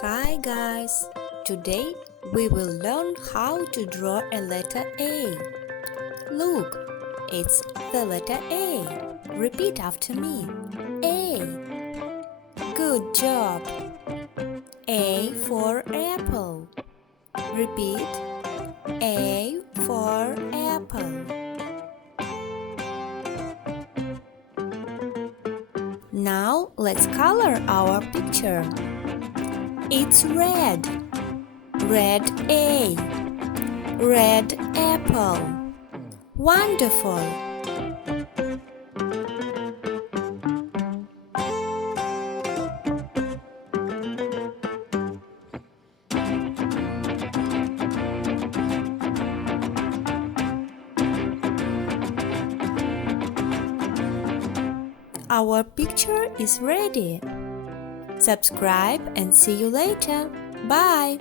Hi guys! Today we will learn how to draw a letter A. Look, it's the letter A. Repeat after me. A. Good job. A for apple. Repeat. A for apple. Now let's color our picture. It's red. Red A. Red apple. Wonderful! Our picture is ready. Subscribe and see you later. Bye!